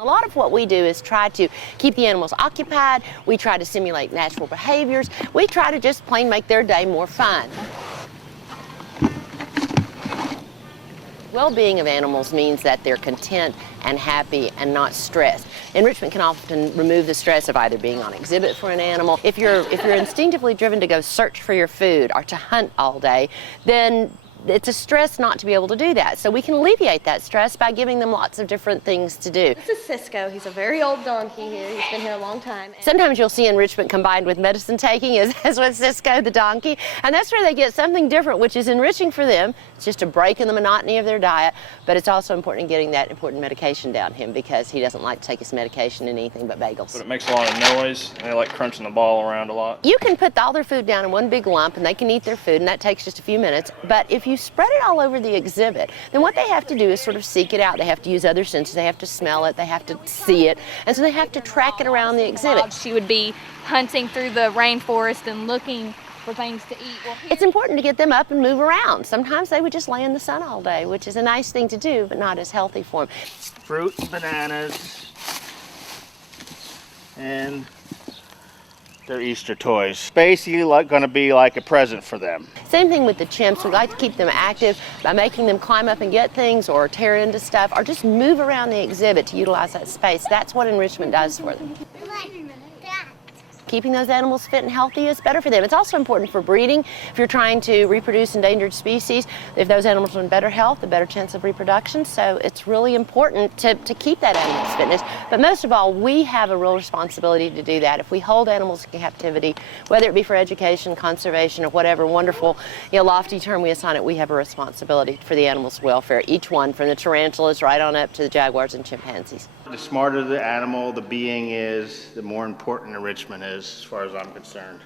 A lot of what we do is try to keep the animals occupied. We try to simulate natural behaviors. We try to just plain make their day more fun. Well-being of animals means that they're content and happy and not stressed. Enrichment can often remove the stress of either being on exhibit for an animal. If you're instinctively driven to go search for your food or to hunt all day, then it's a stress not to be able to do that. So we can alleviate that stress by giving them lots of different things to do. This is Cisco. He's a very old donkey here. He's been here a long time. Sometimes you'll see enrichment combined with medicine taking, as with Cisco the donkey, and that's where they get something different, which is enriching for them. It's just a break in the monotony of their diet, but it's also important in getting that important medication down him because he doesn't like to take his medication in anything but bagels. But it makes a lot of noise, and they like crunching the ball around a lot. You can put all their food down in one big lump and they can eat their food, and that takes just a few minutes, but if you spread it all over the exhibit, then what they have to do is sort of seek it out. They have to use other senses. They have to smell it. They have to see it. And so they have to track it around the exhibit. She would be hunting through the rainforest and looking for things to eat. Well, it's important to get them up and move around. Sometimes they would just lay in the sun all day, which is a nice thing to do, but not as healthy for them. Fruits, bananas, and their Easter toys. Basically going to be like a present for them. Same thing with the chimps. We like to keep them active by making them climb up and get things or tear into stuff or just move around the exhibit to utilize that space. That's what enrichment does for them. Keeping those animals fit and healthy is better for them. It's also important for breeding. If you're trying to reproduce endangered species, if those animals are in better health, a better chance of reproduction. So it's really important to keep that animal's fitness. But most of all, we have a real responsibility to do that. If we hold animals in captivity, whether it be for education, conservation, or whatever wonderful, lofty term we assign it, we have a responsibility for the animal's welfare, each one, from the tarantulas right on up to the jaguars and chimpanzees. The smarter the animal, the being is, the more important enrichment is, as far as I'm concerned.